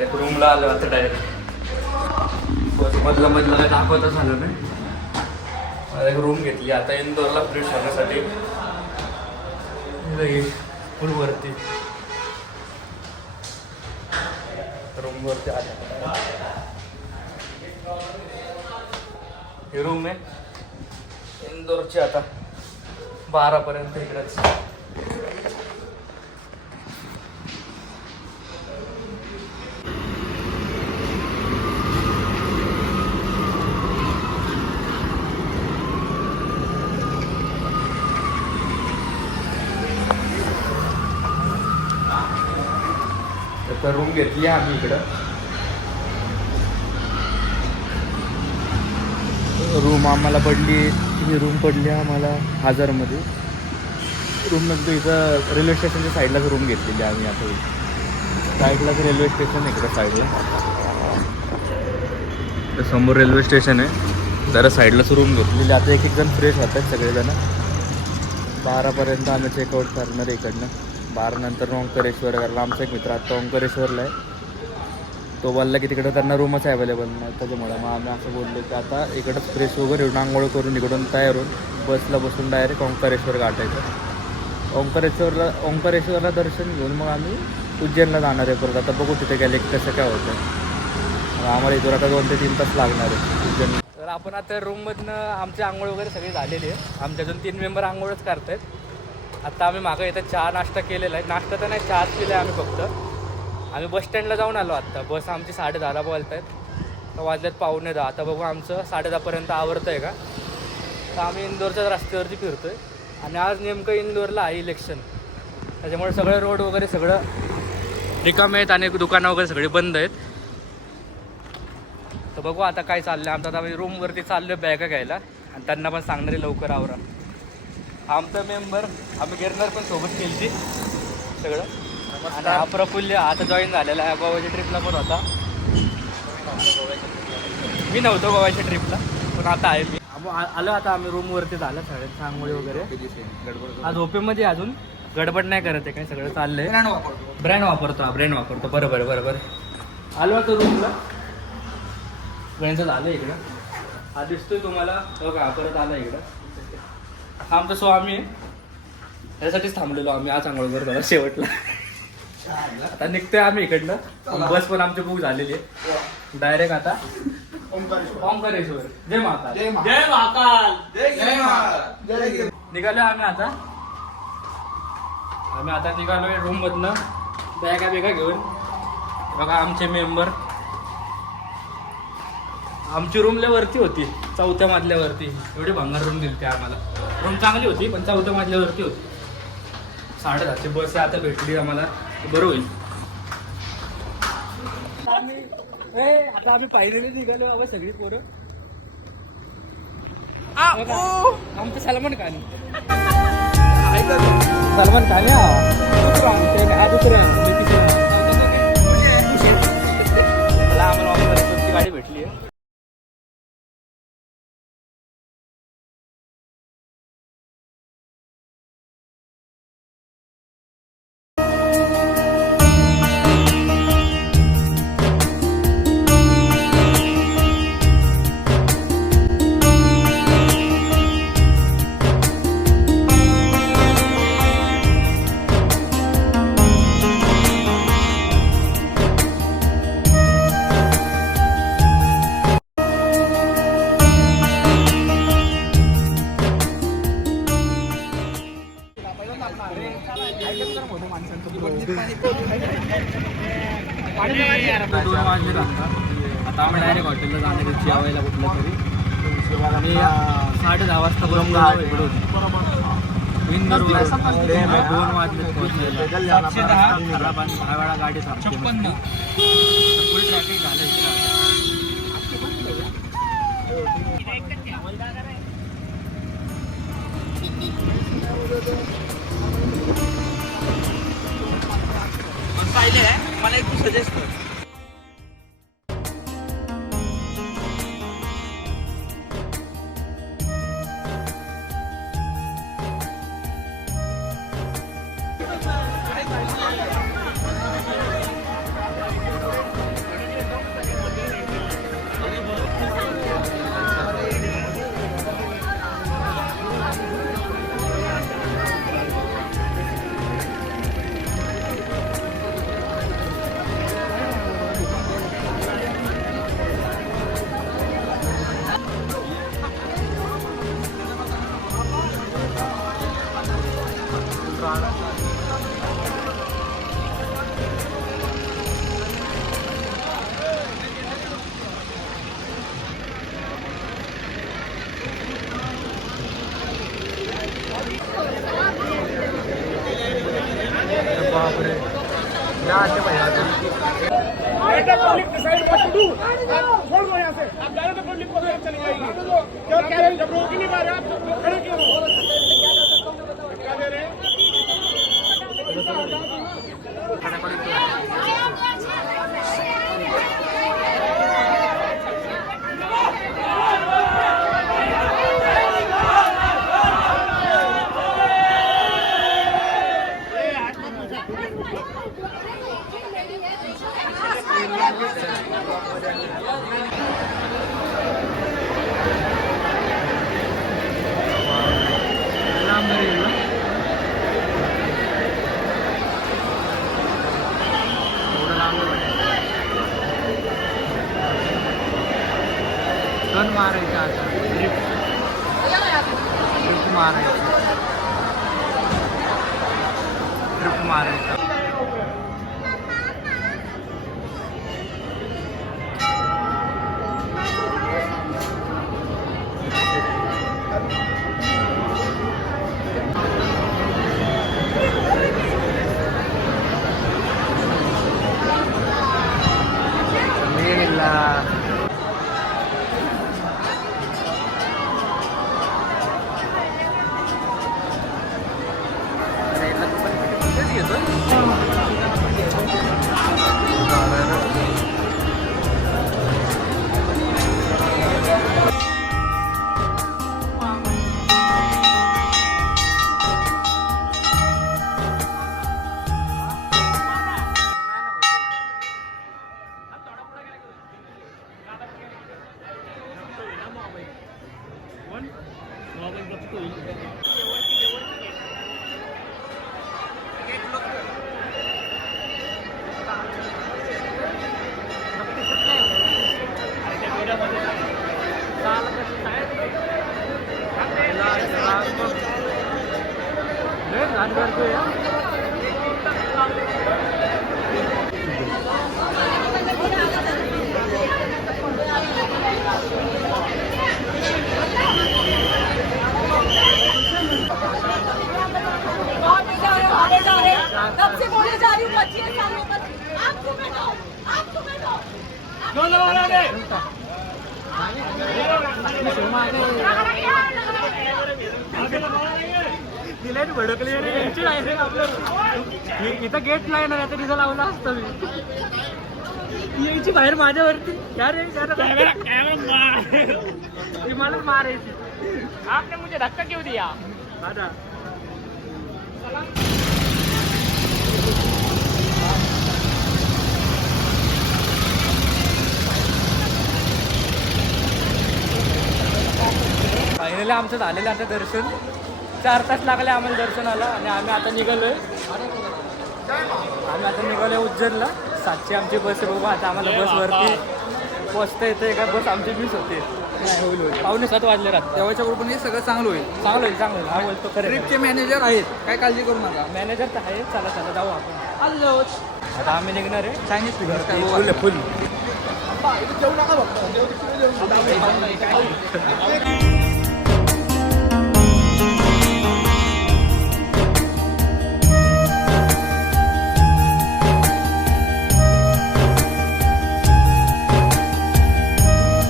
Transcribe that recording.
रूमला आलो आता डायरेक्ट. बस मधलं काय दाखवता झालं नाही. एक रूम घेतली आता इंदोरला फ्रेश होण्यासाठी. फुलवरती रूमवरती आले. ही रूम आहे इंदोरची. आता 12पर्यंत इकडेच. तर रूम घेतली आहे आम्ही इकडं. रूम आम्हाला पडली, ही रूम पडली आम्हाला 1000मध्ये. रूम नंतर इथं रेल्वे स्टेशनच्या साईडलाच रूम घेतलेली आम्ही. आता साईडलाच रेल्वे स्टेशन आहे इकडं साईडला. तर समोर रेल्वे स्टेशन आहे, जरा साईडलाच रूम घेतलेली. आता एक जण फ्रेश होतात सगळेजण. 12पर्यंत आम्ही चेकआउट करणार आहे इकडनं. 12 नंतर ओंकारेश्वर. कारण आमचा एक मित्र आता ओंकारेश्वरला आहे. तो बोलला की तिकडं त्यांना रूमच अवेलेबल नाही. त्याच्यामुळे मग आम्ही असं बोललो की आता इकडंच फ्रेश वगैरे येऊन आंघोळ करून इकडून तयार होऊन बसला बसून डायरेक्ट ओंकारेश्वर गाठायचं. ओंकारेश्वरला दर्शन घेऊन मग आम्ही उज्जैनला जाणार आहे परत. आता बघू तिथे गेले की कसं काय होतं. आम्हाला इथून आता 2 ते 3 तास लागणार आहे उज्जैन. तर आपण आता रूममधनं आमची आंघोळ वगैरे सगळी झालेली आहे. आमच्या अजून 3 मेंबर आंघोळच करत आहेत. आता आम्ही मागं इथं चहा नाश्ता केलेला आहे. नाश्ता तर नाही, चहाच पिला आहे आम्ही फक्त. आम्ही बस स्टँडला जाऊन आलो आत्ता. बस आमची 10:30 बोलत आहेत. तर वाजल्यात 9:45. आता बघू आमचं 10:30पर्यंत आवरतं आहे का. तर आम्ही इंदोरच्या रस्त्यावरती फिरतो आहे. आणि आज नेमकं इंदोरला आहे इलेक्शन. त्याच्यामुळे सगळे रोड वगैरे सगळं रिकामे आहेत आणि दुकानं वगैरे सगळे बंद आहेत. तर बघू आता काय चाललं आहे आमचं. आता आम्ही रूमवरती चाललो आहे बॅगा घ्यायला. आणि त्यांना पण सांगणार आहे लवकर आवरा. आमचा मेंबर आम्ही गिरनार पण सोबत केली सगळं. आणि हा प्रफुल्य आता जॉईन झालेला आहे. गोव्याच्या ट्रिपला पण होता. मी नव्हतो गोव्याच्या ट्रिपला, पण आता आहे मी. आलो आता आम्ही रूमवरती झालं सगळ्यांची आंघोळी वगैरे. आज झोपेमध्ये अजून गडबड नाही करत आहे काय. सगळं चाललंय. ब्रँड वापरतो. बरोबर. आलो आता रूमला. सगळ्यांचं झालं इकडं. हा दिसतोय तुम्हाला बघा. परत आला इकडं. हा आमचा स्वामी आहे. त्यासाठीच थांबलेलो आम्ही आज आंघोळ करतो शेवटला. आता निघतोय आम्ही इकडनं. बस पण आमची बुक झालेली आहे. डायरेक्ट आता ओंकारेश्वर. जय महाकाल. निघालो आम्ही आता निघालोय रूम मधनं बॅगा घेऊन. बघा आमचे मेंबर. आमची रूम वरती होती, 4थ्या मजल्यावरती. एवढी भंगार रूम दिली आम्हाला. रूम चांगली होती पण 4थ्या मजल्यावरती होती. 10:30ची बस आता भेटली आम्हाला. बरं होईल. आता आम्ही पायरीने निघालो बाबा सगळी पोरं. आमचं सलमान खान आम्हाला गाडी भेटली आहे. आता आम्ही डायरेक्ट हॉटेलला जाणार आहे जेवायला कुठलं तरी. आणि 10:30 वाजता बरोबर इकडून इंदोर 2 वाजले पोहोचायला. 10 वेळा गाडी थांबते. फुल ट्रॅफिक झालं इकडं. पाहिले आहे मला एक सजेस्ट कर. बापरे क्या आते भैया छोड़ दो यहाँ से आप जा रहे तो पब्लिक को चली जाएगी क्यों कह रहे जब रोक ही नहीं पा रहे आप खड़े क्यों हो क्या दे रहे हैं गन मारायचं आता ट्रिप मारायचं ट्रिप मारायचं कब से बोले जा रही हूँ 25 सालों पर आपको बैठो भडकली इथं गेट नाही ना आता तिथं लावला असतं मी यायची बाहेर माझ्यावरती क्या रे मला मारायची आपने मुझे धक्का क्यों दिया दादा फायनली आमचं झालेलं आता दर्शन 4 तास लागले आम्हाला दर्शनाला आणि आम्ही आता निघालोय उज्जैनला 7ची आमची बस आहे बघू आता आम्हाला बसवरती पोचता येते का बस आमची मिस होते नाही होईल 6:45 वाजले राहते तेव्हाच्या ग्रुपने सगळं चांगलं होईल हा बोलतो खरं ट्रिपचे मॅनेजर आहेत काय काळजी करू नका मॅनेजर तर आहे चला जाऊ आपण आलोच आता आम्ही निघणार आहे चायनीज फिगर फुल जेवू नका फक्त